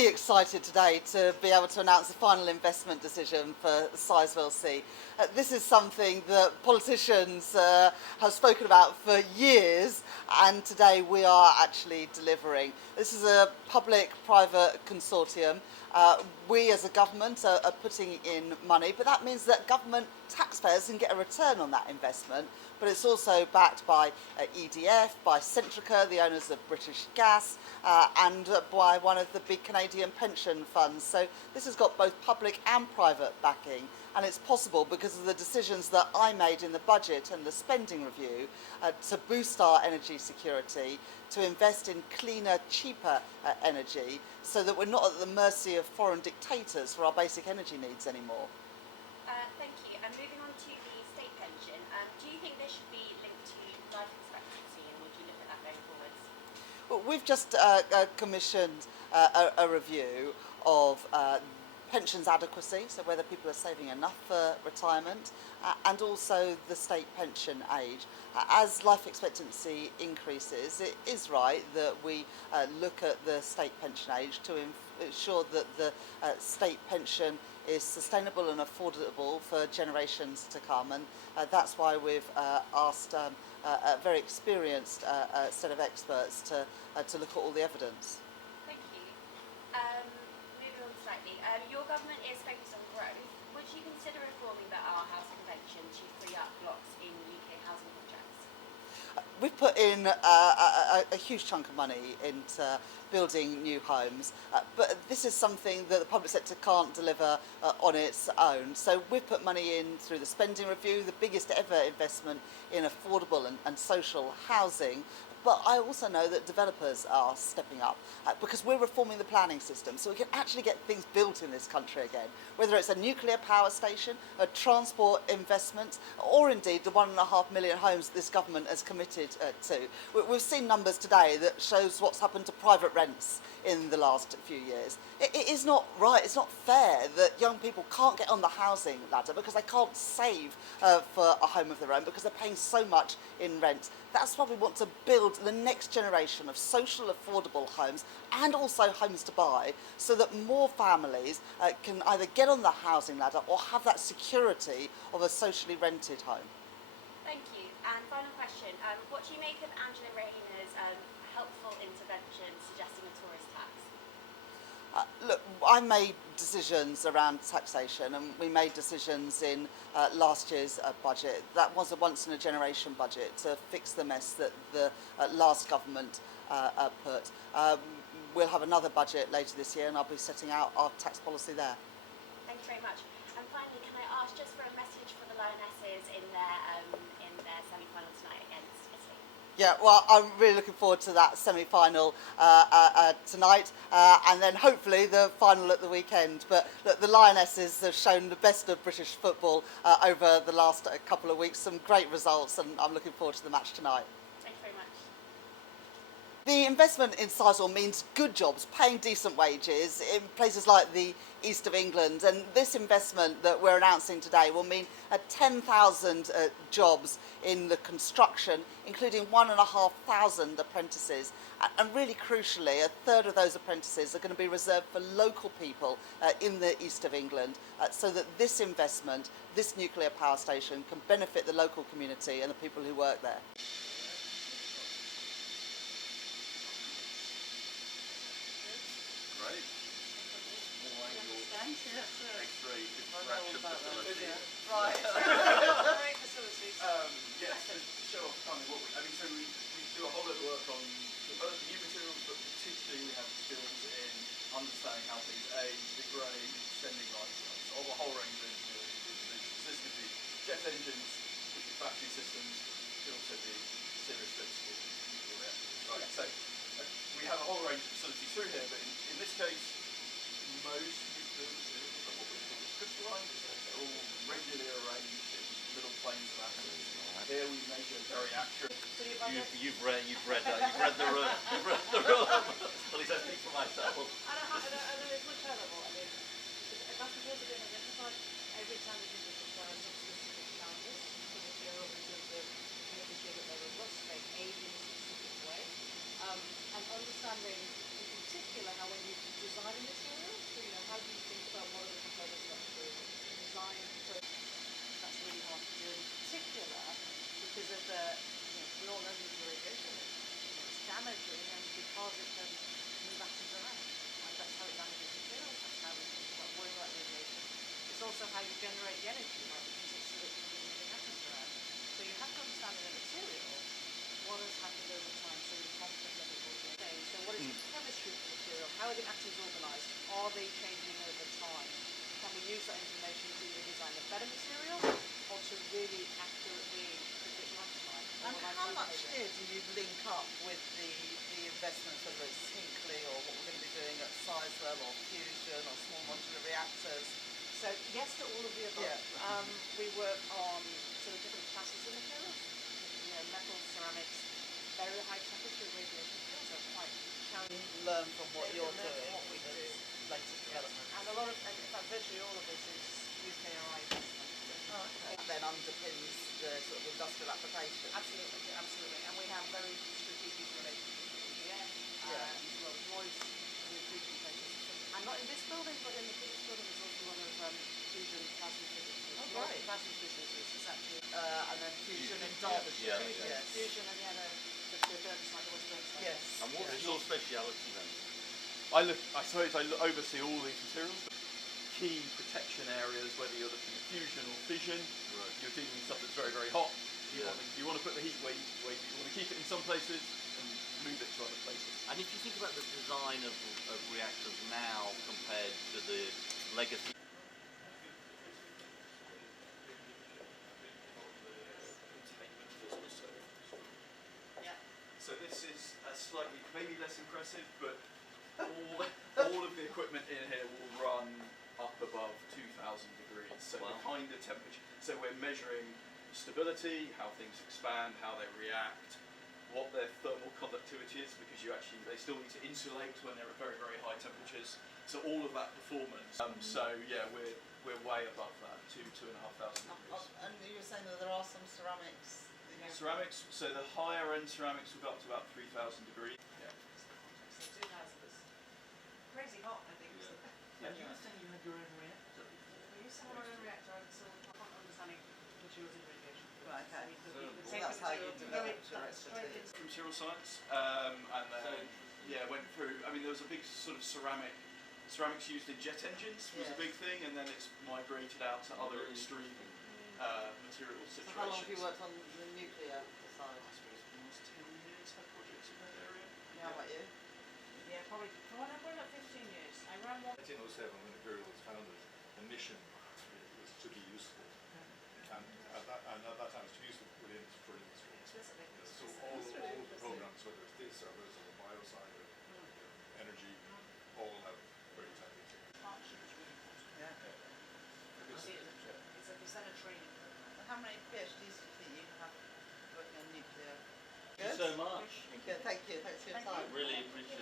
really excited today to be able to announce the final investment decision for Sizewell C. This is something that politicians have spoken about for years, and today we are actually delivering. This is a public-private consortium. We as a government are putting in money, but that means that government taxpayers can get a return on that investment, but it's also backed by EDF, by Centrica, the owners of British Gas, and by one of the big Canadian pension funds. So this has got both public and private backing, and it's possible because of the decisions that I made in the budget and the spending review to boost our energy security, to invest in cleaner, cheaper energy, so that we're not at the mercy of foreign dictators for our basic energy needs anymore. Thank you. And moving on to the state pension, do you think this should be linked to life expectancy, and would you look at that going forwards? Well, we've just commissioned a review of pensions adequacy, so whether people are saving enough for retirement, and also the state pension age. As life expectancy increases, it is right that we look at the state pension age to ensure that the state pension is sustainable and affordable for generations to come, and that's why we've asked a very experienced set of experts to look at all the evidence. Thank you. Moving on slightly, your government is focused on growth. Would you consider reforming the Our House Convention to free up blocks in UK housing contracts? We've put in a huge chunk of money into building new homes, but this is something that the public sector can't deliver on its own. So we've put money in through the spending review, the biggest ever investment in affordable and social housing. But I also know that developers are stepping up because we're reforming the planning system so we can actually get things built in this country again, whether it's a nuclear power station, a transport investment, or indeed the 1.5 million homes this government has committed to. We've seen numbers today that shows what's happened to private rents in the last few years. It is not right, it's not fair that young people can't get on the housing ladder because they can't save for a home of their own because they're paying so much in rent. That's why we want to build the next generation of social affordable homes and also homes to buy so that more families can either get on the housing ladder or have that security of a socially rented home. Thank you. And final question, what do you make of Angela Rayner's helpful intervention suggesting a tourist tax? Look, I made decisions around taxation, and we made decisions in last year's budget. That was a once-in-a-generation budget to fix the mess that the last government put. We'll have another budget later this year, and I'll be setting out our tax policy there. Thank you very much. And finally, can I ask just for a message for the Lionesses in their semi-final tonight against Italy? Yeah, well, I'm really looking forward to that semi-final tonight, and then hopefully the final at the weekend. But look, the Lionesses have shown the best of British football over the last couple of weeks, some great results, and I'm looking forward to the match tonight. Thank you very much. The investment in Sizewell means good jobs, paying decent wages in places like the east of England, and this investment that we're announcing today will mean 10,000 jobs in the construction, including 1,500 apprentices, and really crucially, a third of those apprentices are going to be reserved for local people in the east of England, so that this investment, this nuclear power station, can benefit the local community and the people who work there. Great. X-ray diffraction facility. Right. Great facilities. Yes, to show off kind of what we do a whole lot of work on developing new materials, but particularly we have skills in understanding how things age, degrade, extending lifespans of a whole range of engineering solutions. This could be jet engines, could be factory systems, could also be serious physical nuclear reactors. Right. So we have a whole range of facilities through here, but in this case, most nuclear materials are what we call crystalline, so they're all regularly arranged in little planes of atoms. Here we measure very accurate. You've read the rule. At least I speak for myself. I know it's much higher level. I mean, that's because it's been identified every time we do this requires some specific challenges for the material in terms of making sure that they're robust, they age in a specific way, and understanding in particular how when you design a material, so, you know, how do you think about what are the components of that material? Design, so that's really hard to do, in particular because of the, you know, we all know nuclear radiation, it's damaging, and because it can move atoms around. And that's how it damages materials, that's how we think about worrying about radiation. It's also how you generate the energy, right, because it's so that you can be moving atoms around. So you have to understand in a material what has happened over time, so the conflict of it will change. So what is the chemistry of the material? How are the atoms organised? Are they changing over time? Can we use that information to either design a better material or to really accurately predict lifetime? And how much here do you link up with the investments, whether it's Hinkley or what we're going to be doing at Sizewell or fusion or small modular reactors? So yes to all of the above. Yeah. We work on sort of different classes of materials, you know, metals, ceramics, very high temperature radiation fields are quite challenging. Learn from what They you're can learn doing, from what we do. latest development. And a lot of, and in fact virtually all of this is UKRI investment. Oh, okay. That then underpins the sort of industrial application. Absolutely, absolutely. And we have very strategic relationships with EDF, as well as Royce, and the fusion places. And not in this building, but in the previous building is also one of fusion plasma physics. Oh, right. Plasma physics is actually And then fusion in Derbyshire. Yeah. Yes. fusion, and yeah, the Burnside, the West Burnside. Yes. And what's yes. your speciality then? I suppose I oversee all these materials. Key protection areas, whether you're looking at fusion or fission, Right. you're dealing with stuff that's very, very hot. Yeah. You want to put the heat where you want to keep it in some places and move it to other places. And if you think about the design of reactors now compared to the legacy. Yeah. So this is slightly, maybe less impressive, but all of the equipment in here will run up above 2,000 degrees. So Wow. the kind of temperature. So we're measuring stability, how things expand, how they react, what their thermal conductivity is, because they still need to insulate when they're at very, very high temperatures. So all of that performance. So yeah, we're way above that, 2,500 degrees. And you were saying that there are some ceramics. Ceramics, so the higher end ceramics will go up to about 3,000 degrees. Yeah. So 2,000 is crazy hot, I think. Yeah. And you were saying you had your own reactor. We used to have our own reactor, so we're not understanding materials in radiation. Right, okay. We would So take that's the how you material, developed throw your it straight expertise. into Material science, and then went through. I mean, there was a big sort of ceramics used in jet engines was a Yes. big thing, and then it's migrated out to other extreme material So situations. how long have you worked on the nuclear side? I suppose the last 10 years had projects in that area. How about you? Yeah, probably about 15 years. I ran one. 1907, when Imperial was founded, the mission was to be useful, and at that time it's to be useful for industry. Explicitly. So all the programs, whether it's this or whether it's on the bio side or energy, all have very tight links. Partnership is really important. Yeah. I see it as it's then a training program. And how many PhDs do you think you have working on nuclear? Thank you so much. Good, thank you. Thanks for your Thank you. time. Really appreciate